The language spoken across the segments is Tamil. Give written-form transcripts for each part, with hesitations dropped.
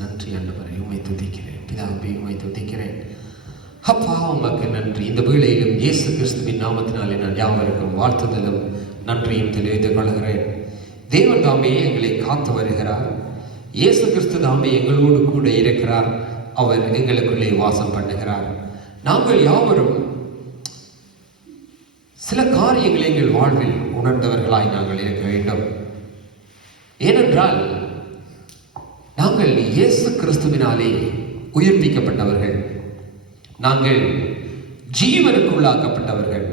நன்றி ஆண்டவரே, உம்மை துதிக்கிறேன். பிதாவே, உம்மை துதிக்கிறேன். அப்பா, உமக்கு நன்றி. இந்த வேளையிலும் இயேசு கிறிஸ்துவின் நாமத்தினாலே நான் யாவருக்கும் வாழ்த்துதலும் நன்றியும் தெரிவித்துக் கொள்கிறேன். தேவன் தாமே எங்களை காத்து வருகிறார். இயேசு கிறிஸ்து தாமே எங்களோடு கூட இருக்கிறார். அவர் எங்களுக்குள்ளே வாசம் பண்ணுகிறார். நாங்கள் யாவரும் சில காரியங்களை எங்கள் வாழ்வில் உணர்ந்தவர்களாய் நாங்கள் இருக்க வேண்டும். ஏனென்றால் நாங்கள் இயேசு கிறிஸ்துவினாலே உயிர்ப்பிக்கப்பட்டவர்கள். நாங்கள் ஜீவனுக்குள்ளாக்கப்பட்டவர்கள்,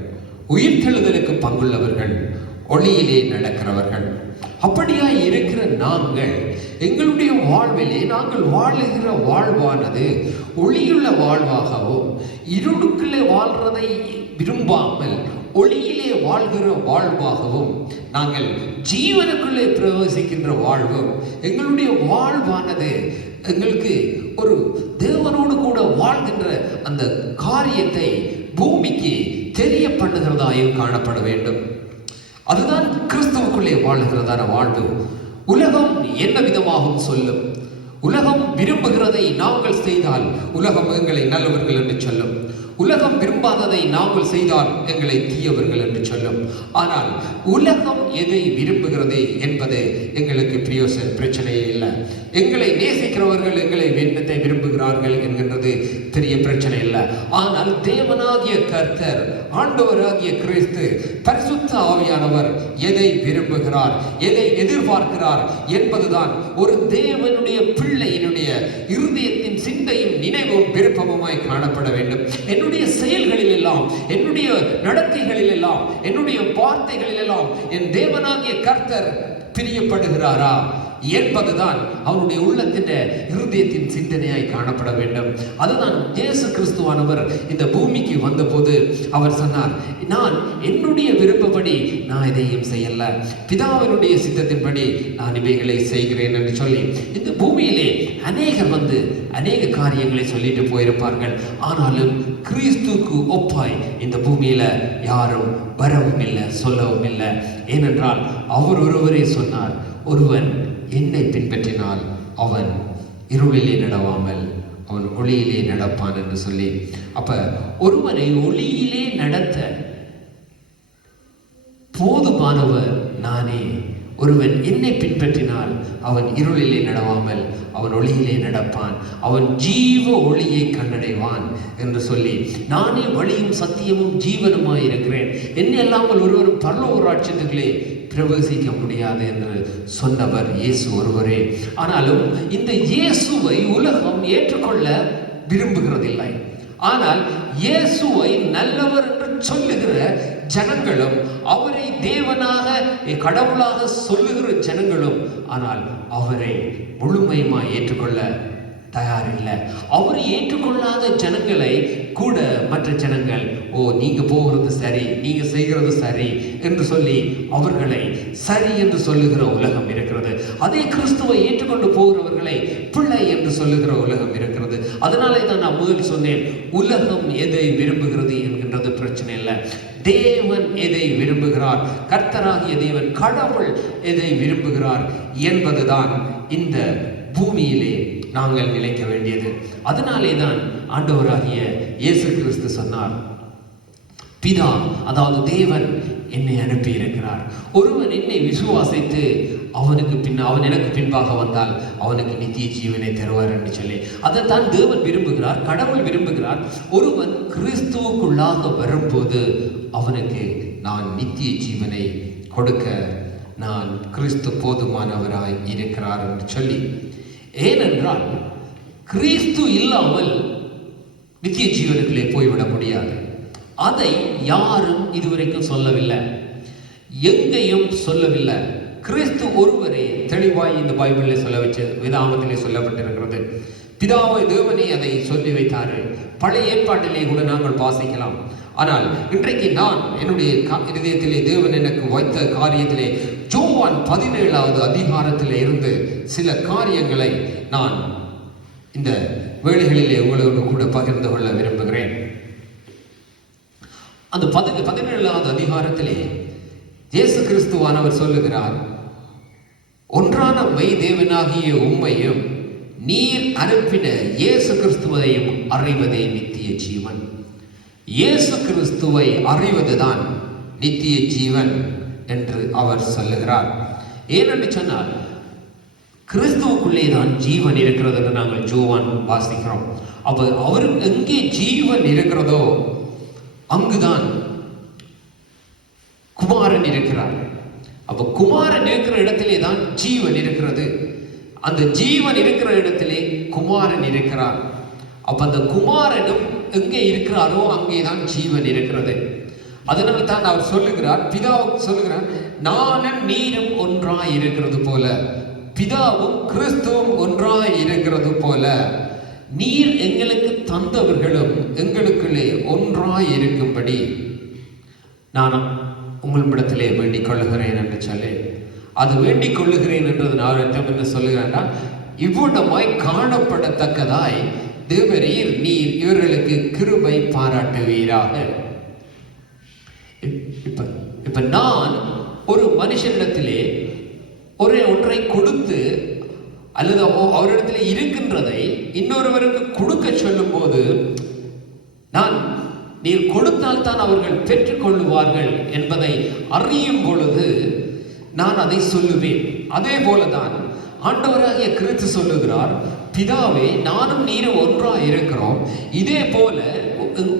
உயிர்த்தெழுதலுக்கு பங்குள்ளவர்கள், ஒளியிலே நடக்கிறவர்கள். அப்படியாய் இருக்கிற நாங்கள் எங்களுடைய வாழ்விலே நாங்கள் வாழுகிற வாழ்வானது ஒளியுள்ள வாழ்வாகவும், இருளுக்குள்ளே வாழ்றதை விரும்பாமல் ஒளியிலே வாழ்கிற வாழ்வாகவும், நாங்கள் ஜீவனுக்குள்ளே பிரவேசிக்கின்ற வாழ்வும், எங்களுடைய வாழ்வானது எங்களுக்கு ஒரு தேவனோடு கூட வாழ்கின்ற அந்த காரியத்தை பூமிக்கு தெரிய பண்ணுகிறதாயும் காணப்பட வேண்டும். அதுதான் கிறிஸ்துவுக்குள்ளே வாழ்கிறதான வாழ்வு. உலகம் என்ன விதமாகவும் சொல்லும். உலகம் விரும்புகிறதை நாங்கள் செய்தால் உலகம் எங்களை நல்லவர்கள் என்று சொல்லும். உலகம் விரும்பாததை நாங்கள் செய்தால் எங்களை தீயவர்கள் என்று சொல்லும். ஆனால் உலகம் எதை விரும்புகிறது என்பது எங்களுக்கு பிரச்சனையே இல்லை. எங்களை நேசிக்கிறவர்கள் எங்களை வேண்டத்தை விரும்புகிறார்கள் என்கின்றது பெரிய பிரச்சனை இல்லை. ஆனால் தேவனாகிய கர்த்தர், ஆண்டவராகிய கிறிஸ்து, பரிசுத்த ஆவியானவர் எதை விரும்புகிறார், எதை எதிர்பார்க்கிறார் என்பதுதான் ஒரு தேவனுடைய பிள்ளையினுடைய இருதயத்தின் சிந்தையும் நினைவும் விருப்பமுமாய் காணப்பட வேண்டும். என்னுடைய செயல்களில் எல்லாம், என்னுடைய நடக்கைகளில் எல்லாம், என்னுடைய வார்த்தைகளில் எல்லாம் என் தேவனாகிய கர்த்தர் பிரியப்படுகிறாரா என்பதுதான் அவருடைய உள்ளத்தின் இருதயத்தின் சிந்தனையாய் காணப்பட வேண்டும். அதுதான் இயேசு கிறிஸ்துவானவர் இந்த பூமிக்கு வந்தபோது அவர் சொன்னார், நான் என்னுடைய விருப்பப்படி நான் இதையும் செய்யல, பிதாவினுடைய சித்தத்தின்படி நான் இவைகளை செய்கிறேன் என்று சொல்லி இந்த பூமியிலே அநேகர் வந்து அநேக காரியங்களை சொல்லிட்டு போயிருப்பார்கள். ஆனாலும் கிறிஸ்துவுக்கு ஒப்பாய் இந்த பூமியில யாரும் வரவும் இல்லை, சொல்லவும் இல்லை. ஏனென்றால் அவர் ஒருவரே சொன்னார், ஒருவன் என்னை பின்பற்றினால் அவன் இருளிலே நடவாமல் அவன் ஒளியிலே நடப்பான் என்று சொல்லி, அப்ப ஒருவரை ஒளியிலே நடத்த போதுமானவர் நானே. ஒருவன் என்னை பின்பற்றினால் அவன் இருளிலே நடவாமல் அவன் ஒளியிலே நடப்பான், அவன் ஜீவ ஒளியை கண்டடைவான் என்று சொல்லி, நானே வழியும் சத்தியமும் ஜீவனுமாய் இருக்கிறேன், என்னை அல்லாமல் ஒருவரும் பரலோக ராஜ்யத்துக்குள்ளே பிரவேசிக்க முடியாது என்று சொன்னவர் இயேசு ஒருவரே. ஆனாலும் இந்த இயேசுவை உலகம் ஏற்றுக்கொள்ள விரும்புகிறதில்லை. ஆனால் இயேசுவை நல்லவர் என்று சொல்லுகிற ஜனங்களும், அவரை தேவனாக கடவுளாக சொல்லுகிற ஜனங்களும், ஆனால் அவரை முழுமையுமாய் ஏற்றுக்கொள்ள தயாரில்லை. அவரை ஏற்றுக்கொள்ளாத ஜனங்களை கூட மற்ற ஜனங்கள், ஓ நீங்க போகிறது சரி, நீங்க செய்கிறது சரி என்று சொல்லி அவர்களை சரி என்று சொல்லுகிற உலகம் இருக்கிறது. அதே கிறிஸ்துவை ஏற்றுக்கொண்டு போகிறவர்களை பிள்ளை என்று சொல்லுகிற உலகம் இருக்கிறது. அதனாலே தான் நான் முதல் சொன்னேன், உலகம் எதை விரும்புகிறது என்கின்றது பிரச்சனை இல்லை. தேவன் எதை விரும்புகிறார், கர்த்தராகிய தேவன், கடவுள் எதை விரும்புகிறார் என்பதுதான் இந்த பூமியிலே நாங்கள் நிலைக்க வேண்டியது. அதனாலே தான் ஆண்டவராகிய இயேசு கிறிஸ்து சொன்னார், பிதா, அதாவது தேவன் என்னை அனுப்பி இருக்கிறார். ஒருவன் என்னை விசுவாசித்து அவன் எனக்கு பின்பாக வந்தால் அவனுக்கு நித்திய ஜீவனை தருவார் என்று சொல்லி, அதைத்தான் தேவன் விரும்புகிறார், கடவுள் விரும்புகிறார். ஒருவன் கிறிஸ்துவுக்குள்ளாக வரும்போது அவனுக்கு நான் நித்திய ஜீவனை கொடுக்க நான் கிறிஸ்து போதுமானவராய் இருக்கிறார் என்று சொல்லி. ஏனென்றால் கிறிஸ்து இல்லாமல் நித்திய ஜீவனுக்குள்ளே போய்விட முடியாது. அதை யாரும் இதுவரைக்கும் சொல்லவில்லை, எங்கேயும் சொல்லவில்லை. கிறிஸ்து ஒருவரே தெளிவாய் இந்த பைபிளில் சொல்ல வச்ச வேதாகமத்திலே சொல்லப்பட்டிருக்கிறது. பிதாவை தேவனே அதை சொல்லி வைத்தாரு. பழைய ஏற்பாட்டிலே கூட நாங்கள் வாசிக்கலாம். ஆனால் இன்றைக்கு நான் என்னுடைய இதயத்திலே தேவன் எனக்கு வைத்த காரியத்திலே யோவான் 17வது அதிகாரத்திலே இருந்து சில காரியங்களை நான் இந்த வேளைகளிலே உங்களோடு கூட பகிர்ந்து கொள்ள விரும்புகிறேன். அந்த 17வது அதிகாரத்திலே இயேசு கிறிஸ்துவானவர் சொல்லுகிறார், ஒன்றான மெய் தேவனாகிய உம்மையும் நீர் அனுப்பின இயேசு கிறிஸ்துவையும் அறிவதே நித்திய ஜீவன். இயேசு கிறிஸ்துவை அறிவதுதான் நித்திய ஜீவன் என்று அவர் சொல்லுகிறார். ஏனென்று சொன்னால் கிறிஸ்துவுக்குள்ளே தான் ஜீவன் இருக்கிறது என்று நாங்கள் யோவான் வாசிக்கிறோம். அப்ப அவர் எங்கே ஜீவன் இருக்கிறதோ அங்குதான் குமாரன் இருக்கிறார். அப்ப குமாரன் இருக்கிற இடத்திலே தான் ஜீவன் இருக்கிறது. அந்த ஜீவன் இருக்கிற இடத்திலே குமாரன் இருக்கிறார். அப்ப அந்த குமாரனும் எங்கே இருக்கிறாரோ அங்கேதான் ஜீவன் இருக்கிறது. அதனால தான் அவர் சொல்லுகிறார், பிதாவுக்கு சொல்லுகிறார், நானும் நீரும் ஒன்றாய் இருக்கிறது போல, பிதாவும் கிறிஸ்துவும் ஒன்றாய் இருக்கிறது போல, நீர் எங்களுக்கு தந்தவர்களும் எங்களுக்குள்ளே ஒன்றாய் இருக்கும்படி நான் உங்களிடத்திலே வேண்டிக் கொள்ளுகிறேன் என்று சொல்லி, அது வேண்டிக் கொள்ளுகிறேன் என்றது நான் அர்த்தம் என்ன சொல்லுகிறேன்னா, இவ்விடமாய் காணப்படத்தக்கதாய் தேவரீர் நீர் இவர்களுக்கு கிருபை பாராட்டுவீராக. இப்ப நான் ஒரு மனுஷனிடத்திலே ஒன்றை கொடுத்து அல்லது அவரிடத்தில் இருக்கின்றதை இன்னொருவருக்கு கொடுக்க சொல்லும் போது, நான் நீர் கொடுத்தால் தான் அவர்கள் பெற்றுக் கொள்ளுவார்கள் என்பதை அறியும் பொழுது நான் அதை சொல்லுவேன். அதே போலதான் ஆண்டவராகிய கிறிஸ்து சொல்லுகிறார், பிதாவே நானும் நீரும் ஒன்றாய் இருக்கிறோம், இதே போல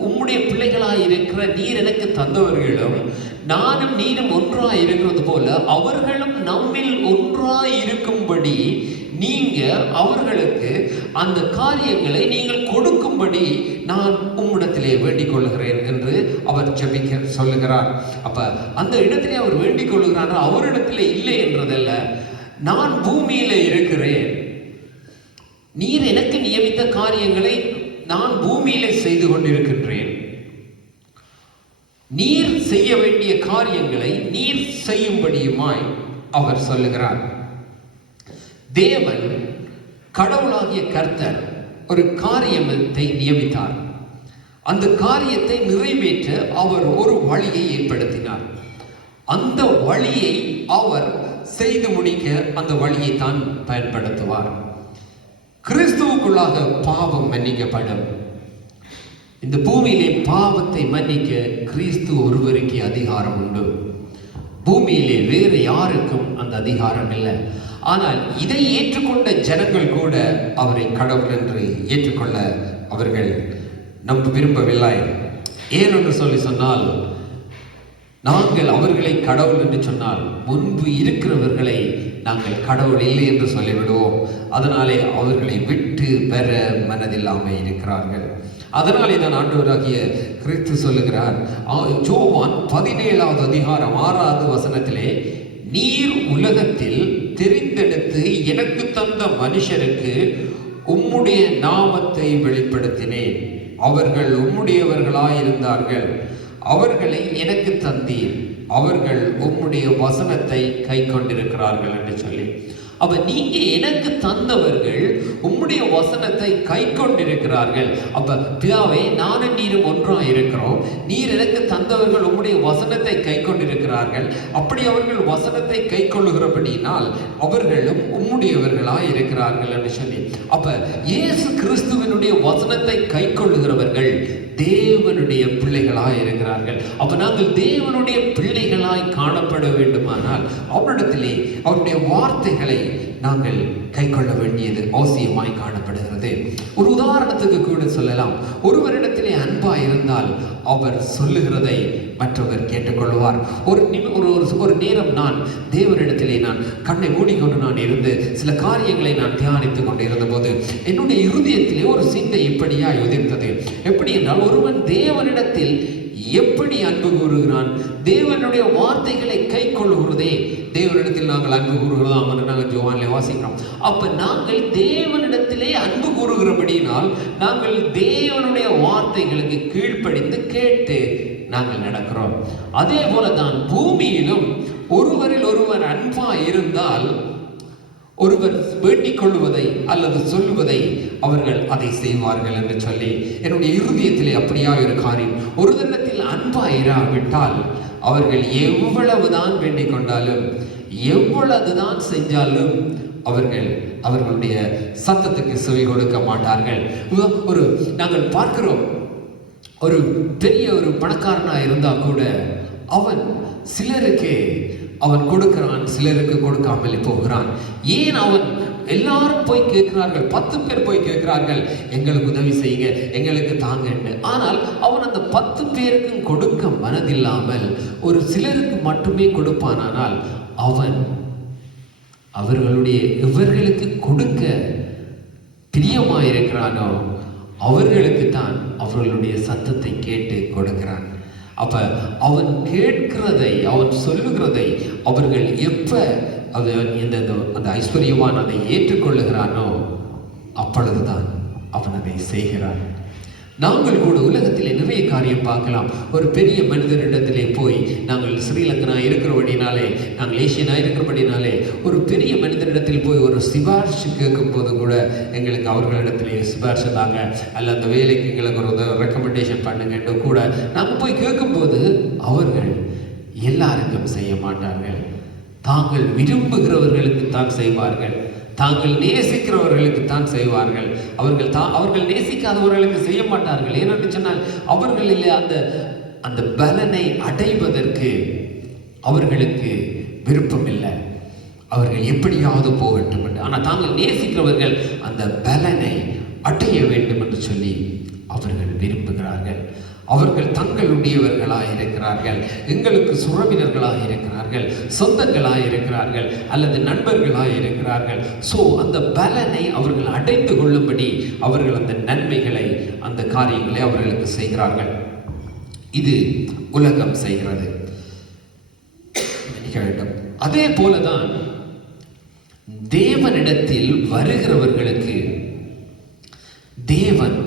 உம்முடைய பிள்ளைகளாய் இருக்கிற நீர் எனக்கு தந்தவர்களும் நானும் நீரும் ஒன்றாய் இருக்கிறது போல அவர்களும் நம்மில் ஒன்றாய் இருக்கும்படி நீங்க அவர்களுக்கு அந்த காரியங்களை நீங்கள் கொடுக்கும்படி நான் உம்மிடத்திலே வேண்டிக் கொள்ளுகிறேன் என்று அவர் ஜெபிக்க சொல்லுகிறார். அப்ப அந்த இடத்திலே அவர் வேண்டிக் கொள்ளுகிறார், அவரிடத்திலே இல்லை என்றதல்ல. நான் பூமியில இருக்கிறேன், நீர் எனக்கு நியமித்த காரியங்களை நான் பூமியிலே செய்து கொண்டிருக்கின்றேன், நீர் செய்ய வேண்டிய காரியங்களை நீர் செய்யும்படியுமாய் அவர் சொல்லுகிறார். தேவன் கடவுளாகிய கர்த்தர் ஒரு காரியத்தை நியமித்தார். அந்த காரியத்தை நிறைவேற்ற அவர் ஒரு வழியை ஏற்படுத்தினார். அந்த வழியை அவர் செய்து முடிக்க அந்த வழியை தான் பயன்படுத்துவார். கிறிஸ்துவுக்குள்ளாக பாவம் மன்னிக்கப்படும். இந்த பூமியிலே பாவத்தை மன்னிக்க கிறிஸ்து ஒருவருக்கு அதிகாரம் உண்டு. பூமியிலே வேறு யாருக்கும் அந்த அதிகாரம் இல்லை. ஆனால் இதை ஏற்றுக்கொண்ட ஜனங்கள் கூட அவரை கடவுள் என்று ஏற்றுக்கொள்ள அவர்கள் விரும்பவில்லை. ஏனென்று சொன்னால், நாங்கள் அவர்களை கடவுள் என்று சொன்னால் முன்பு இருக்கிறவர்களை நாங்கள் கடவுள் இல்லை என்று சொல்லிவிடுவோம். அதனாலே அவர்களை விட்டு பெற மனதில்லாமல் இருக்கிறார்கள். அதனாலே தான் ஆண்டவராகிய கிறிஸ்து சொல்லுகிறார், யோவான் 17வது அதிகாரம் 6வது வசனத்திலே, நீர் உலகத்தில் தெரிந்தெடுத்து எனக்கு தந்த மனுஷருக்கு உம்முடைய நாமத்தை வெளிப்படுத்தினேன், அவர்கள் உம்முடையவர்களாயிருந்தார்கள், அவர்களை எனக்கு தந்தீர், அவர்கள் உம்முடைய வசனத்தை கை கொண்டிருக்கிறார்கள் என்று சொல்லி. அப்ப நீங்க எனக்கு தந்தவர்கள் உம்முடைய வசனத்தை கை கொண்டிருக்கிறார்கள். அப்ப பிதாவே நானும் நீரும் ஒன்றாக இருக்கிறோம், நீர் எனக்கு தந்தவர்கள் உம்முடைய வசனத்தை கை கொண்டிருக்கிறார்கள், அப்படி அவர்கள் வசனத்தை கை கொள்ளுகிறபடினால் அவர்களும் உம்முடையவர்களாய் இருக்கிறார்கள் என்று சொல்லி. அப்ப இயேசு கிறிஸ்துவனுடைய வசனத்தை கை கொள்ளுகிறவர்கள் தேவனுடைய பிள்ளைகளாய் இருக்கிறார்கள். அப்ப நாங்கள் தேவனுடைய பிள்ளைகளாய் காணப்பட வேண்டுமானால் அவரிடத்திலே அவருடைய வார்த்தைகளை நாங்கள் கை கொள்ள வேண்டியது அவசியமாய் காணப்படுகிறது. ஒரு உதாரணத்துக்கு கூட சொல்லலாம், ஒருவரிடத்திலே அன்பா இருந்தால் அவர் சொல்லுகிறதை மற்றவர் கேட்டுக்கொள்வார். ஒரு நேரம் நான் தேவனிடத்திலே நான் கண்ணை மூடிக்கொண்டு நான் இருந்து சில காரியங்களை நான் தியானித்துக் கொண்டு இருந்த போது என்னுடைய இருதயத்திலே ஒரு சிந்தை இப்படியா உதிர்த்தது. எப்படி என்றால், ஒருவன் தேவனிடத்தில் எப்படி அன்பு கூறுகிறான், தேவனுடைய வார்த்தைகளை கை கொள்ளுகிறதே தேவனிடத்தில் நாங்கள் அன்பு கூறுகிறதாம் என்று நாங்கள் யோவானிலே வாசிக்கிறோம். அப்ப நாங்கள் தேவனிடத்திலே அன்பு கூறுகிறபடினால் நாங்கள் தேவனுடைய வார்த்தைகளுக்கு கீழ்ப்படிந்து கேட்டு நாங்கள் நடக்கிறோம். அதே போலதான் பூமியிலும் ஒருவரில் ஒருவர் அன்பா இருந்தால் ஒருவர் வேண்டிக் கொள்வதை அல்லது சொல்லுவதை அவர்கள் அதை செய்வார்கள் என்று சொல்லி என்னுடைய இருதயத்திலே அப்படியா ஒரு காரியம். ஒரு தினத்தில் அன்பா இராவிட்டால் அவர்கள் எவ்வளவுதான் வேண்டிக் கொண்டாலும் எவ்வளவுதான் செஞ்சாலும் அவர்கள் அவர்களுடைய சத்தத்துக்கு செவி கொடுக்க மாட்டார்கள். நாங்கள் பார்க்கிறோம், ஒரு பெரிய ஒரு பணக்காரனா இருந்தா கூட அவன் சிலருக்கு அவன் கொடுக்கிறான், சிலருக்கு கொடுக்காமல் போகிறான். ஏன்? அவன் எல்லாரும் போய் கேட்கிறார்கள், 10 பேர் போய் கேட்கிறார்கள், எங்களுக்கு உதவி செய்யுங்க, எங்களுக்கு தாங்க. ஆனால் அவன் அந்த 10 பேருக்கும் கொடுக்க மனதில்லாமல் ஒரு சிலருக்கு மட்டுமே கொடுப்பானால் அவன் இவர்களுக்கு கொடுக்க பிரியமாயிருக்கிறானோ அவர்களுக்கு தான் அவர்களுடைய சத்தத்தை கேட்டு கொடுக்கிறான். அப்ப அவன் கேட்கிறதை, அவன் சொல்லுகிறதை அவர்கள் எப்ப அந்த ஐஸ்வர்யவான் அதை ஏற்றுக்கொள்ளுகிறானோ அப்பொழுதுதான் அவன் அதை செய்கிறான். நாங்கள் கூட உலகத்திலே நிறைய காரியம் பார்க்கலாம். ஒரு பெரிய மனிதரிடத்திலே போய், நாங்கள் ஸ்ரீலங்கனா இருக்கிறபடினாலே, நாங்கள் ஏசியனா இருக்கிறபடினாலே, ஒரு பெரிய மனிதரிடத்தில் போய் ஒரு சிபாரிசு கேட்கும் போது கூட எங்களுக்கு அவர்களிடத்திலே சிபாரிசு தாங்க, அல்ல அந்த வேலைக்கு எங்களுக்கு ஒரு ரெக்கமெண்டேஷன் பண்ணுங்கன்னு கூட நாங்கள் போய் கேட்கும்போது அவர்கள் எல்லாருக்கும் செய்ய மாட்டார்கள். தாங்கள் விரும்புகிறவர்களுக்கு தான் செய்வார்கள், தாங்கள் நேசிக்கிறவர்களுக்கு தான் செய்வார்கள். அவர்கள் நேசிக்காதவர்களுக்கு செய்ய மாட்டார்கள். ஏனென்று சொன்னால் அவர்களில் அந்த பலனை அடைவதற்கு அவர்களுக்கு விருப்பம் இல்லை. அவர்கள் எப்படியாவது போகட்டும் என்று. ஆனால் தாங்கள் நேசிக்கிறவர்கள் அந்த பலனை அடைய வேண்டும் என்று சொல்லி அவர்கள் விரும்புகிறார்கள். அவர்கள் தங்களுடையவர்களாக இருக்கிறார்கள், எங்களுக்கு சுரவினர்களாக இருக்கிறார்கள், சொந்தங்களாக இருக்கிறார்கள், அல்லது நண்பர்களாக இருக்கிறார்கள். அந்த பலனை அவர்கள் அடைந்து கொள்ளும்படி அவர்கள் அந்த நன்மைகளை, அந்த காரியங்களை அவர்களுக்கு செய்கிறார்கள். இது உலகம் செய்கிறது. அதே போலதான் தேவனிடத்தில் வருகிறவர்களுக்கு தேவன்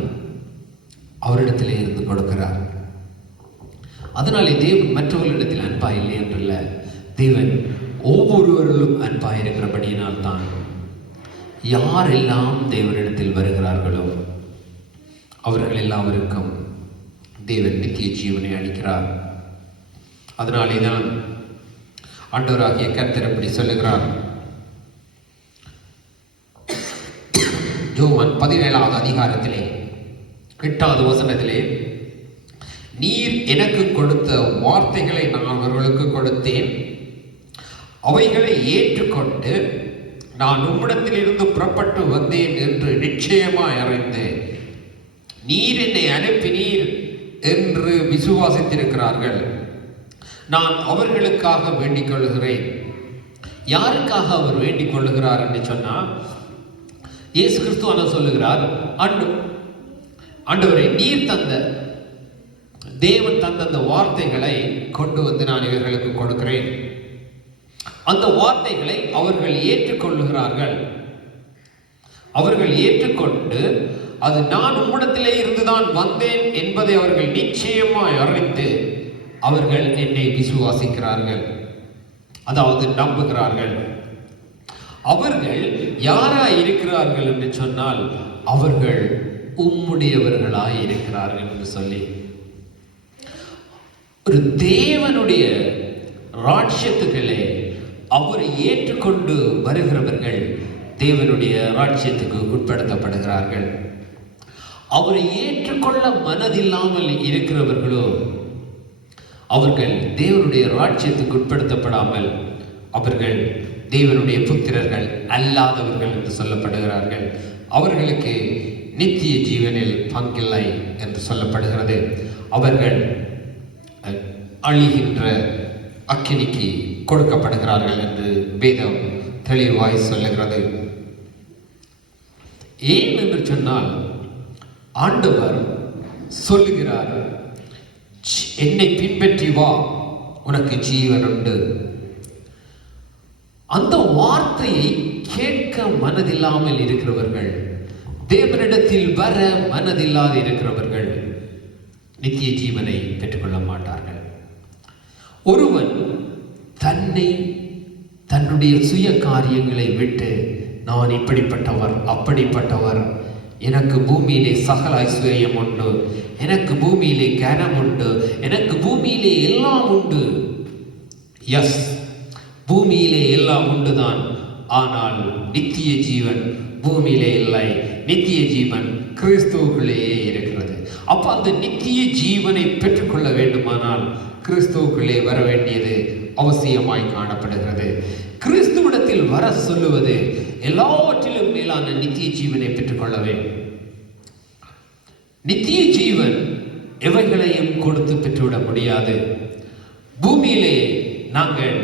அவரிடத்திலே இருந்து கொடுக்கிறார். அதனாலே தேவன் மற்றவர்களிடத்தில் அன்பா இல்லை என்றல்ல, தேவன் ஒவ்வொருவரிலும் அன்பா இருக்கிறபடியினால் தான் யாரெல்லாம் தேவனிடத்தில் வருகிறார்களோ அவர்கள் எல்லாருக்கும் தேவன் நித்திய ஜீவனை அளிக்கிறார். அதனாலே தான் ஆண்டவராகிய கர்த்தர் இப்படி சொல்லுகிறார். யோவான் 17வது அதிகாரத்திலே 8வது வசனத்திலே, நீர் எனக்கு கொடுத்த வார்த்தைகளை நான் அவர்களுக்கு கொடுத்தேன், அவைகளை ஏற்றுக்கொண்டு நான் உம்மிடத்தில் இருந்து புறப்பட்டு வந்தேன் என்று நிச்சயமாய் அறிந்து நீர் என்னை அனுப்பினீர் என்று விசுவாசித்திருக்கிறார்கள். நான் அவர்களுக்காக வேண்டிக் கொள்ளுகிறேன். யாருக்காக அவர் வேண்டிக் கொள்ளுகிறார் என்று சொன்னால், இயேசு கிறிஸ்து சொல்லுகிறார், ஆண்டவரை நீர் தந்த, தேவன் தந்த அந்த வார்த்தைகளை கொண்டு வந்து நான் இவர்களுக்கு கொடுக்கிறேன். அந்த வார்த்தைகளை அவர்கள் ஏற்றுக்கொள்ளுகிறார்கள். அவர்கள் ஏற்றுக்கொண்டு அது நான் உம்மிடத்திலே இருந்துதான் வந்தேன் என்பதை அவர்கள் நிச்சயமாய் அறிந்து அவர்கள் என்னை விசுவாசிக்கிறார்கள், அதாவது நம்புகிறார்கள். அவர்கள் யாரா இருக்கிறார்கள் என்று சொன்னால், அவர்கள் உம்முடையவர்களாய் இருக்கிறார்கள் என்று சொல்லி, ஒரு தேவனுடைய ராஜ்யத்துக்களே அவரை ஏற்றுக்கொண்டு வருகிறவர்கள் தேவனுடைய ராஜ்யத்துக்கு உட்படுத்தப்படுகிறார்கள். அவரை ஏற்றுக்கொள்ள மனதில்லாமல் இருக்கிறவர்களோ அவர்கள் தேவனுடைய ராஜ்யத்துக்கு உட்படுத்தப்படாமல் அவர்கள் தேவனுடைய புத்திரர்கள் அல்லாதவர்கள் என்று சொல்லப்படுகிறார்கள். அவர்களுக்கு நித்திய ஜீவனில் பங்கில்லை என்று சொல்லப்படுகிறது. அவர்கள் அழிகின்ற அக்கினிக்கு கொடுக்கப்படுகிறார்கள் என்று வேதம் தெளிவாய் சொல்லுகிறது. ஏன் என்று சொன்னால், ஆண்டவர் சொல்லுகிறார், என்னை பின்பற்றி வா, உனக்கு ஜீவன் உண்டு. அந்த வார்த்தையை கேட்க மனதில்லாமல் இருக்கிறவர்கள், தேவனிடத்தில் வர மனதில்லாது இருக்கிறவர்கள் நித்திய ஜீவனை பெற்றுக்கொள்ள மாட்டார்கள். ஒருவன் தன்னுடைய சுய காரியங்களை விட்டு, நான் இப்படிப்பட்டவர் அப்படிப்பட்டவர், எனக்கு பூமியிலே சகல ஐஸ்வர்யம் உண்டு, எனக்கு பூமியிலே கனம் உண்டு, எனக்கு பூமியிலே எல்லாம் உண்டு. எஸ், பூமியிலே எல்லாம் உண்டுதான். ஆனால் நித்திய ஜீவன் பூமியிலே இல்லை. நித்திய ஜீவன் கிறிஸ்துவுக்குள்ளேயே இருக்கிறது. அப்ப அந்த நித்திய ஜீவனை பெற்றுக்கொள்ள வேண்டுமானால் கிறிஸ்துவுக்குள்ளே வர வேண்டியது அவசியமாய் காணப்படுகிறது. கிறிஸ்துவிடத்தில் வர சொல்லுவது எல்லாவற்றிலும் மேலான நித்திய ஜீவனை பெற்றுக்கொள்ள வேண்டும். நித்திய ஜீவன் எவைகளையும் கொடுத்து பெற்றுவிட முடியாது. பூமியிலே நாங்கள்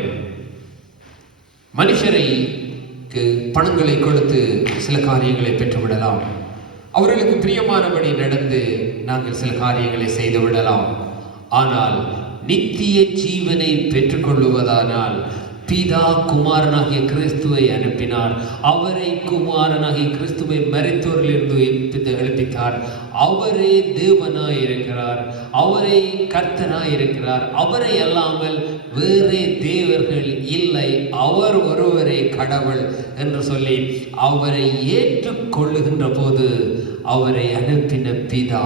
மனுஷரைக்கு பணங்களை கொடுத்து சில காரியங்களை பெற்றுவிடலாம். அவர்களுக்கு பிரியமானபடி நடந்து நாங்கள் சில காரியங்களை செய்து விடலாம். ஆனால் நித்திய ஜீவனை பெற்றுக்கொள்ளுவதானால் பிதா குமாரனாகிய கிறிஸ்துவை அனுப்பினார். அவரை குமாரனாகிய கிறிஸ்துவை மரித்தோரிலிருந்து எழுப்பித்தார். அவரே தேவனாய் இருக்கிறார், அவரே கர்த்தராய் இருக்கிறார். அவரை அல்லாமல் வேறே தேவர்கள் இல்லை, அவர் ஒருவரே கடவுள் என்று சொல்லி அவரை ஏற்றுக்கொள்ளுகின்ற போது அவரை அனுப்பின பிதா,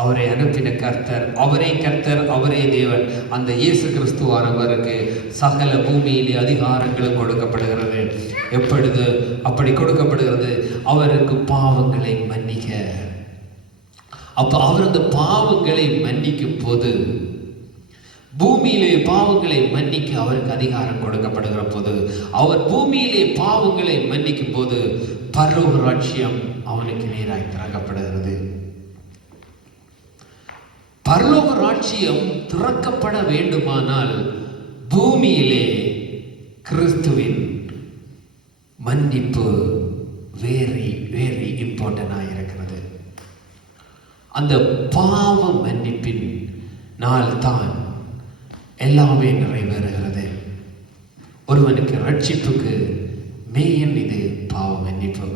அவரை அனுப்பின கர்த்தர், அவரே தேவன், அந்த இயேசு கிறிஸ்துவானவருக்கு சகல பூமியிலே அதிகாரங்களும் கொடுக்கப்படுகிறது. எப்பொழுது அப்படி கொடுக்கப்படுகிறது? அவருக்கு பாவங்களை மன்னிக்க. அப்ப அவர் அந்த பாவங்களை மன்னிக்கும் போது, பூமியிலே பாவங்களை மன்னிக்க அவருக்கு அதிகாரம் கொடுக்கப்படுகிற போது, அவர் பூமியிலே பாவங்களை மன்னிக்கும் போது பரலோக ராஜ்யம் அவனுக்கு நேராய் திறக்கப்படுகிறது. பரலோக ராஜ்யம் திறக்கப்பட வேண்டுமானால் பூமியிலே கிறிஸ்துவின் மன்னிப்பு வெரி வெரி இம்பார்ட்டன்டாக இருக்கிறது. அந்த பாவ மன்னிப்பின் நாள் தான் எல்லாமே நிறைவேறுகிறது. ஒருவனுக்கு ரட்சிப்புக்கு மேயன் இது பாவ மன்னிப்பு.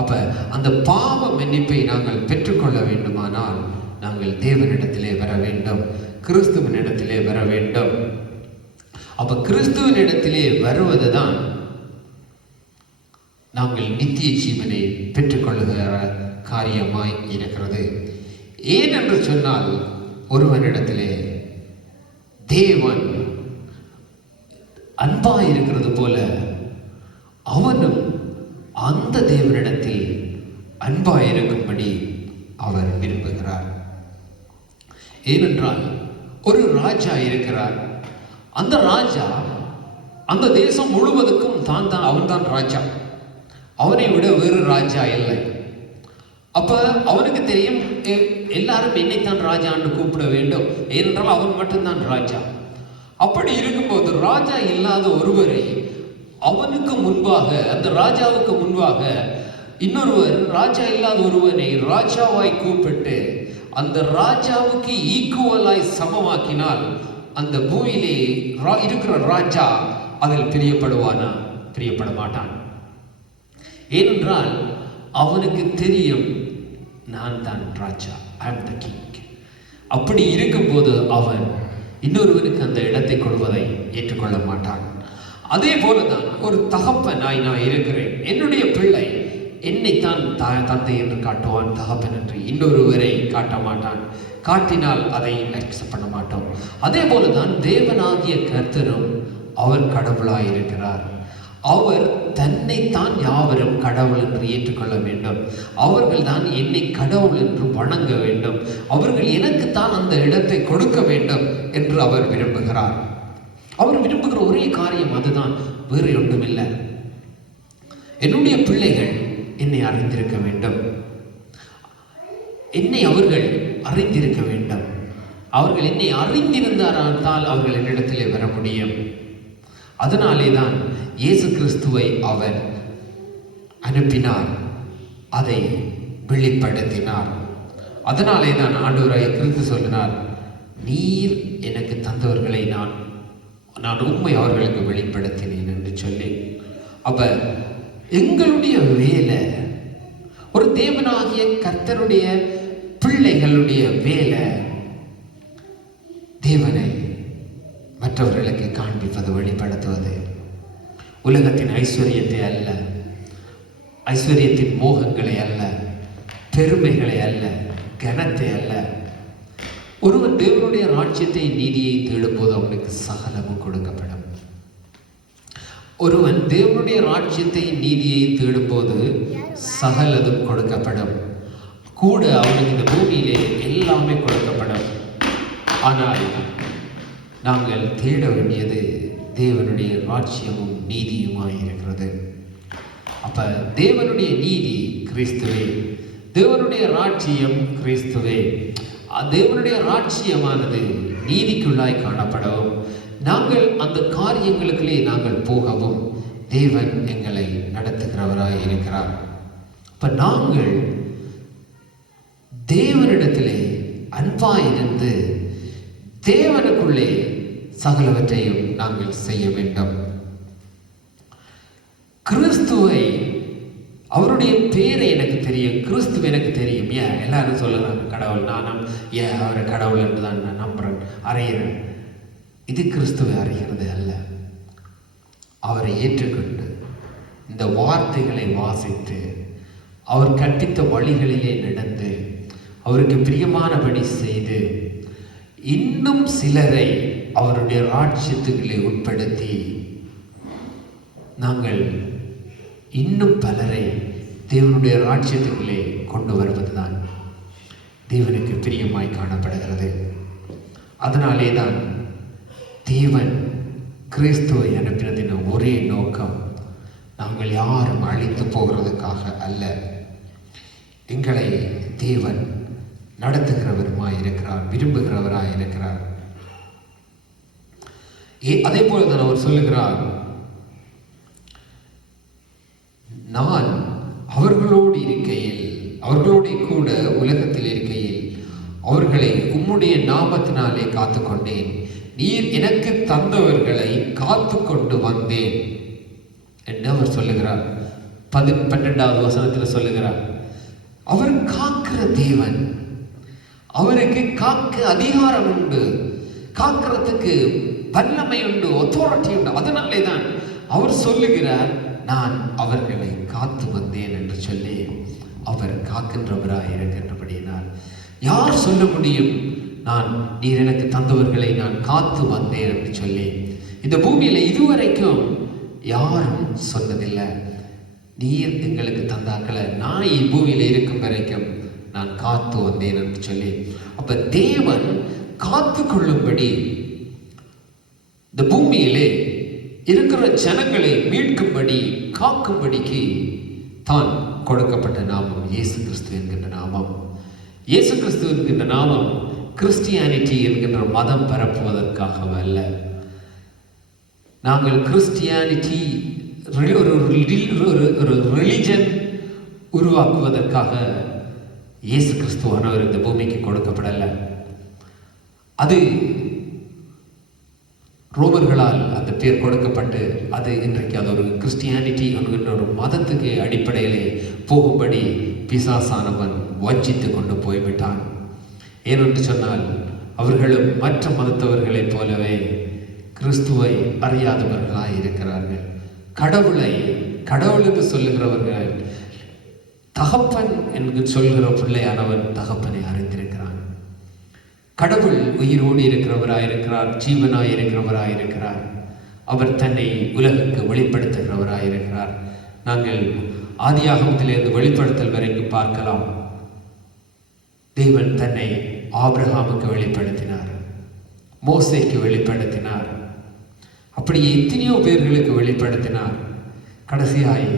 அப்ப அந்த பாவ மன்னிப்பை நாங்கள் பெற்றுக்கொள்ள வேண்டுமானால் நாங்கள் தேவனிடத்திலே வர வேண்டும், கிறிஸ்துவனிடத்திலே வர வேண்டும். அப்ப கிறிஸ்துவனிடத்திலே வருவதுதான் நாங்கள் நித்திய ஜீவனை பெற்றுக்கொள்ளுகிற காரியமாய் இருக்கிறது. ஏனென்று சொன்னால், ஒருவனிடத்திலே தேவன் அன்பாய் இருக்கிறது போல அவனும் அந்த தேவனிடத்தில் அன்பாய் இருக்கும்படி அவர் விரும்புகிறார். ஏனென்றால் ஒரு ராஜா இருக்கிறார். அந்த ராஜா அந்த தேசம் முழுவதுக்கும் அவன்தான் ராஜா. அவனை விட வேறு ராஜா இல்லை. அப்ப அவனுக்கு தெரியும், எல்லாரும் என்னைத்தான் ராஜான்னு கூப்பிட வேண்டும், ஏனென்றால் அவன் மட்டும்தான் ராஜா. அப்படி இருக்கும்போது ராஜா இல்லாத ஒருவரை அவனுக்கு முன்பாக, அந்த ராஜாவுக்கு முன்பாக இன்னொருவர் ராஜா இல்லாத ஒருவனை ராஜாவாய் கூப்பிட்டு அந்த ராஜாவுக்கு ஈக்குவலாய் சமமாக்கினால் அந்த பூமியிலே இருக்கிற ராஜா அதில் பிரியப்படுவானா? பிரியப்பட மாட்டான். ஏனென்றால் அவனுக்கு தெரியும், நான் தான் ராஜா, ஐ அம் த கிங். அப்படி இருக்கும்போது அவன் இன்னொருவனுக்கு அந்த இடத்தை கொடுப்பதை ஏற்றுக்கொள்ள மாட்டான். அதே போலதான் ஒரு தகப்பனாய் நான் இருக்கிறேன், என்னுடைய பிள்ளை என்னைத்தான் தந்தை என்று காட்டுவான், தகப்பன் என்று இன்னொருவரை காட்ட மாட்டான். காட்டினால் அதை அக்செப்ட் பண்ண மாட்டோம். அதே போலதான் தேவனாகிய கர்த்தரும் அவர் கடவுளாய் இருக்கிறார். அவர் தன்னைத்தான் யாவரும் கடவுள் என்று ஏற்றுக்கொள்ள வேண்டும். அவர்கள் தான் என்னை கடவுள் என்று வணங்க வேண்டும். அவர்கள் எனக்குத்தான் அந்த இடத்தை கொடுக்க வேண்டும் என்று அவர் விரும்புகிறார். அவர் விரும்புகிற ஒரே காரியம் அதுதான், வேறு ஒன்றுமில்லை. என்னுடைய பிள்ளைகள் என்னை அறிந்திருக்க வேண்டும், என்னை அவர்கள் அறிந்திருக்க வேண்டும். அவர்கள் என்னை அறிந்திருந்தால் அவர்கள் என்னிடத்திலே வர முடியும். அதனாலே தான் இயேசு கிறிஸ்துவை அவர் அனுப்பினார், அதை வெளிப்படுத்தினார். அதனாலே தான் ஆண்டவராகிய கிறிஸ்து சொல்லினார், நீர் எனக்கு தந்தவர்களை நான் உண்மை அவர்களுக்கு வெளிப்படுத்தினேன் என்று சொல்லி. அப்ப எங்களுடைய வேலை, ஒரு தேவனாகிய கர்த்தருடைய பிள்ளைகளுடைய வேலை, தேவனை மற்றவர்களுக்கு காண்பிப்பது, வெளிப்படுத்துவது. உலகத்தின் ஐஸ்வர்யத்தை அல்ல, ஐஸ்வர்யத்தின் மோகங்களை அல்ல, பெருமைகளை அல்ல, கனத்தை அல்ல. ஒருவன் தேவனுடைய ராஜ்யத்தை, நீதியை தேடும்போது அவனுக்கு சகலமும் கொடுக்கப்படும். ஒருவன் தேவனுடைய ராஜ்யத்தை நீதியை தேடும்போது சகலதும் கொடுக்கப்படும். கூட அவனுக்கு இந்த பூமியிலே எல்லாமே கொடுக்கப்படும். ஆனால் நாங்கள் தேட வேண்டியது தேவனுடைய ராஜ்யமும் நீதியுமாய் இருக்கிறது. அப்ப தேவனுடைய நீதி கிறிஸ்துவே, தேவனுடைய ராஜ்யம் கிறிஸ்துவே. தேவனுடைய ராஜ்யமானது நீதிக்குள்ளாய் காணப்படவும், நாங்கள் அந்த காரியங்களுக்குள்ளே நாங்கள் போகவும் தேவன் எங்களை நடத்துகிறவராய் இருக்கிறார். அப்ப நாங்கள் தேவனிடத்திலே அன்பாயிருந்து தேவனுக்குள்ளே சகலவற்றையும் நாங்கள் செய்ய வேண்டும். கிறிஸ்துவை, அவருடைய பேரை எனக்கு தெரியும், கிறிஸ்துவ எனக்கு தெரியும். ஏன் எல்லாரும் சொல்லுறாங்க கடவுள், நானும் ஏன் அவரை கடவுள் என்று தான் நான் நம்புறேன், அறிகிறேன். இது கிறிஸ்துவை அறிகிறது அல்ல. அவரை ஏற்றுக்கொண்டு இந்த வார்த்தைகளை வாசித்து அவர் கற்பித்த வழிகளிலே நடந்து அவருக்கு பிரியமானபடி செய்து இன்னும் சிலரை அவருடைய ராஜ்யத்துக்களை உட்படுத்தி நாங்கள் இன்னும் பலரை தேவனுடைய ராஜ்யத்துக்குள்ளே கொண்டு வருவதுதான் தேவனுக்கு பிரியமாய் காணப்படுகிறது. அதனாலே தான் தேவன் கிறிஸ்துவை அனுப்பினதின் ஒரே நோக்கம் நாங்கள் யாரும் அழித்து போகிறதுக்காக அல்ல, எங்களை தேவன் நடத்துகிறவருமாய் இருக்கிறார், விரும்புகிறவராய் இருக்கிறார். அதே போலதான் அவர் சொல்லுகிறார், நான் அவர்களோடு இருக்கையில், அவர்களோட கூட உலகத்தில் இருக்கையில் அவர்களை உம்முடைய நாமத்தினாலே காத்துக்கொண்டேன், நீர் எனக்கு தந்தவர்களை காத்து கொண்டு வந்தேன் என்று அவர் சொல்லுகிறார். 12வது வசனத்தில் சொல்லுகிறார், அவர் காக்கிற தேவன், அவருக்கு காக்க அதிகாரம் உண்டு, காக்கிறதுக்கு வல்லமை உண்டு, அத்தாரிட்டி உண்டு. அதனாலே தான் அவர் சொல்லுகிறார், நான் அவர்களை காத்து வந்தேன் என்று சொல்லி அவர் காக்கின்றவராய் இருக்கின்றபடியினால் யார் சொல்ல முடியும் நான் நீர் எனக்கு தந்தவர்களை நான் காத்து வந்தேன் என்று சொல்லி? இந்த பூமியில இதுவரைக்கும் யாரும் சொன்னதில்லை. நீர் எங்களுக்கு தந்தாக்களை நான் பூமியில இருக்கும் வரைக்கும் நான் காத்து வந்தேன் என்று சொல்லி. அப்ப தேவன் காத்து கொள்ளும்படி இந்த பூமியிலே இருக்கிற ஜனங்களை மீட்கும்படி காக்கும்படிக்கு தான் கொடுக்கப்பட்ட நாமம் இயேசு கிறிஸ்து என்கின்ற நாமம். இயேசு கிறிஸ்து என்கின்ற நாமம் கிறிஸ்டியானிட்டி என்கின்ற மதம் பரப்புவதற்காக அல்ல. நாங்கள் கிறிஸ்டியானிட்டி ஒரு ரிலிஜன் உருவாக்குவதற்காக இயேசு கிறிஸ்துவானவர் இந்த பூமிக்கு கொடுக்கப்படல. அது ரோமர்களால் அந்த பேர் கொடுக்கப்பட்டு அது இன்றைக்கு அது ஒரு கிறிஸ்டியானிட்டி என்கின்ற ஒரு மதத்துக்கு அடிப்படையிலே போகும்படி பிசாசானவன் வஞ்சித்து கொண்டு போய்விட்டான். ஏனென்று சொன்னால் அவர்களும் மற்ற மதத்தவர்களைப் போலவே கிறிஸ்துவை அறியாதவர்களாய் இருக்கிறார்கள். கடவுளை கடவுள் என்று சொல்லுகிறவர்கள், தகப்பன் என்று சொல்கிற பிள்ளையானவன் தகப்பனை அறிந்திருக்கிறான். கடவுள் உயிரோடு இருக்கிறவராயிருக்கிறார், ஜீவனாயிருக்கிறவராயிருக்கிறார். அவர் தன்னை உலகுக்கு வெளிப்படுத்துகிறவராயிருக்கிறார். நாங்கள் ஆதியாகமத்திலிருந்து வெளிப்படுத்தல் வரைக்கும் பார்க்கலாம். தேவன் தன்னை ஆபிரகாமுக்கு வெளிப்படுத்தினார், மோசேக்கு வெளிப்படுத்தினார், அப்படி எத்தனையோ பேர்களுக்கு வெளிப்படுத்தினார். கடைசியாய்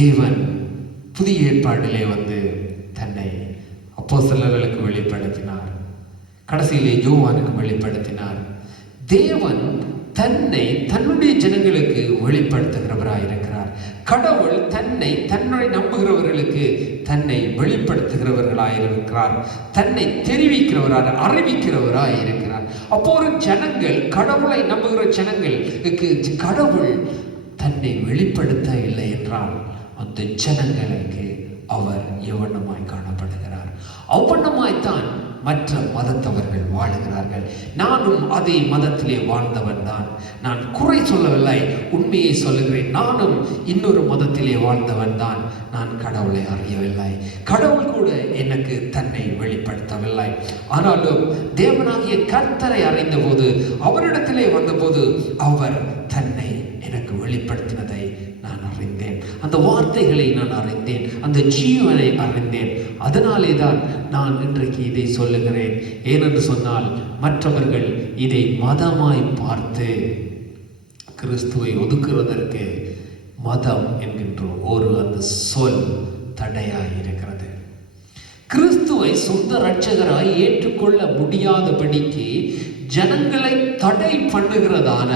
தேவன் புதிய ஏற்பாட்டிலே வந்து தன்னை அப்போஸ்தலர்களுக்கு வெளிப்படுத்தினார். கடைசியிலே யோவானுக்கு வெளிப்படுத்தினார். தேவன் தன்னை தன்னுடைய ஜனங்களுக்கு வெளிப்படுத்துகிறவராயிருக்கிறார். கடவுள் தன்னை தன்னை நம்புகிறவர்களுக்கு தன்னை வெளிப்படுத்துகிறவர்களாயிருக்கிறார், தன்னை தெரிவிக்கிறவராக அறிவிக்கிறவராயிருக்கிறார். அப்போ ஒரு ஜனங்கள், கடவுளை நம்புகிற ஜனங்களுக்கு கடவுள் தன்னை வெளிப்படுத்த இல்லை என்றால் அந்த ஜனங்களுக்கு அவர் எவ்வண்ணமாய் காணப்படுகிறார். அவ்வண்ணமாய்த்தான் மற்ற மதத்தவர்கள் வாழுகிறார்கள். நானும் அதே மதத்திலே வாழ்ந்தவன் தான். நான் குறை சொல்லவில்லை, உண்மையை சொல்லுகிறேன். நானும் இன்னொரு மதத்திலே வாழ்ந்தவன் தான். நான் கடவுளை அறியவில்லை, கடவுள் கூட எனக்கு தன்னை வெளிப்படுத்தவில்லை. ஆனாலும் தேவனாகிய கர்த்தரை அறிந்த போது, அவரிடத்திலே வந்தபோது அவர் தன்னை எனக்கு வெளிப்படுத்தினதை நான் அறிந்தேன். அந்த வார்த்தைகளை நான் அறிந்தேன். அந்த ஜீவனை அறிந்தேன். அதனாலே தான் நான் இன்றைக்கு இதை சொல்லுகிறேன். ஏனென்று சொன்னால், மற்றவர்கள் இதை மதமாய் பார்த்து கிறிஸ்துவை ஒதுக்குவதற்கு மதம் என்கின்ற ஒரு அந்த சொல் தடையாய் இருக்கிறது. கிறிஸ்துவை சொந்த இரட்சகராய் ஏற்றுக்கொள்ள முடியாதபடிக்கு ஜனங்களை தடை பண்ணுகிறதான